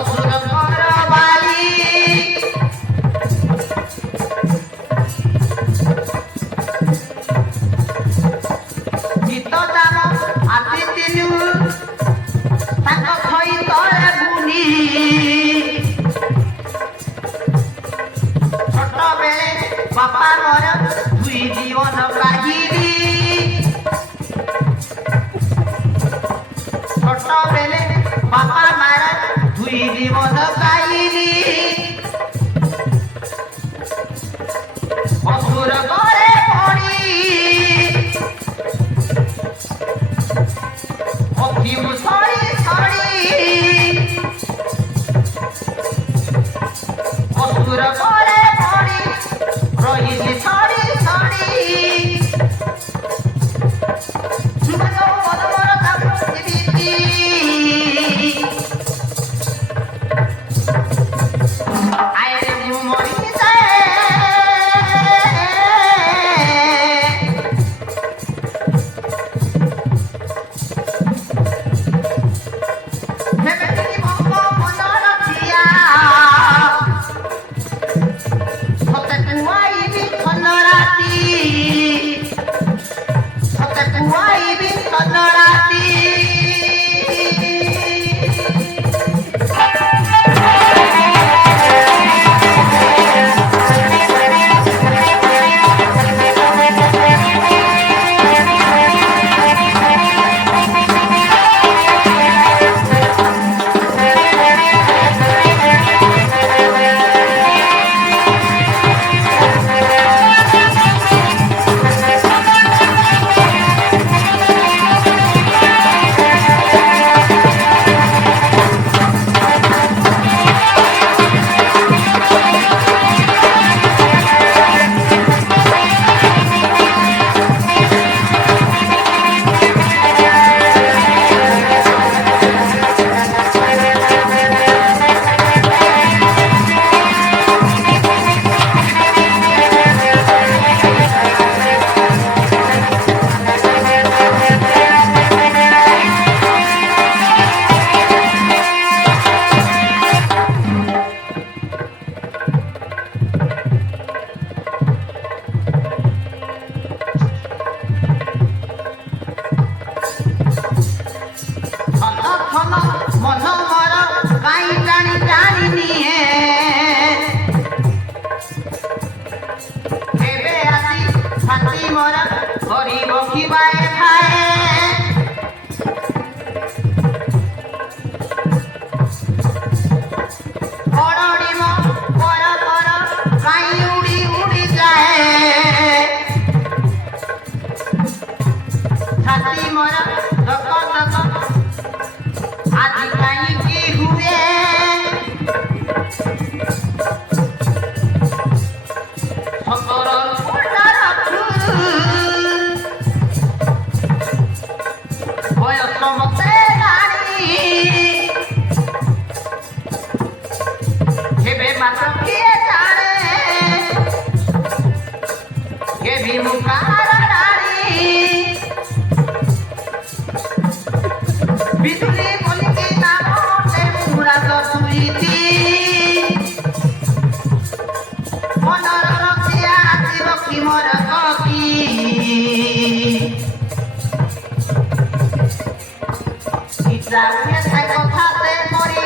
অসুর করবালি গীত দাম আতি তিনু তাঙ্ক খই তলে বুনি ছোট বেলে বাপা মোর দুই জীবন কাহিনী ছোট বেলে বাপা মার দুই জীবন কাহিনী অসুর করে পড়ি অভিম সরি সরি অসুর করে পড়ি রহিছি সরি সরি যুবক বলবর কাপড়ি আইরে মরি যায় ভেবে ভক্ত মনর দিয়া সতে কুয়াইবি খনরাতি সতে কুয়াইবি খনরাতি মন মর কাই জানি জানি নিয়ে কেবে আসি ছাতি মর গরিব কিবায়ে খায়ে অড়ড়িম পর পর কাই উড়ি উড়ি যায় ছাতি মর দক দক আজি কাইকি হুয়ে সকল ফুটার ফুল বয়স মতে রানী হেবে মাত্র কে জানে কে বিমুখার রানী বিজুলি বলিকে নামতে মুরাদ সুইতি মনর রক্ষিয়া আসিব কি মোর ককি ইচ্ছা উয়ে থাই কথাতে মরি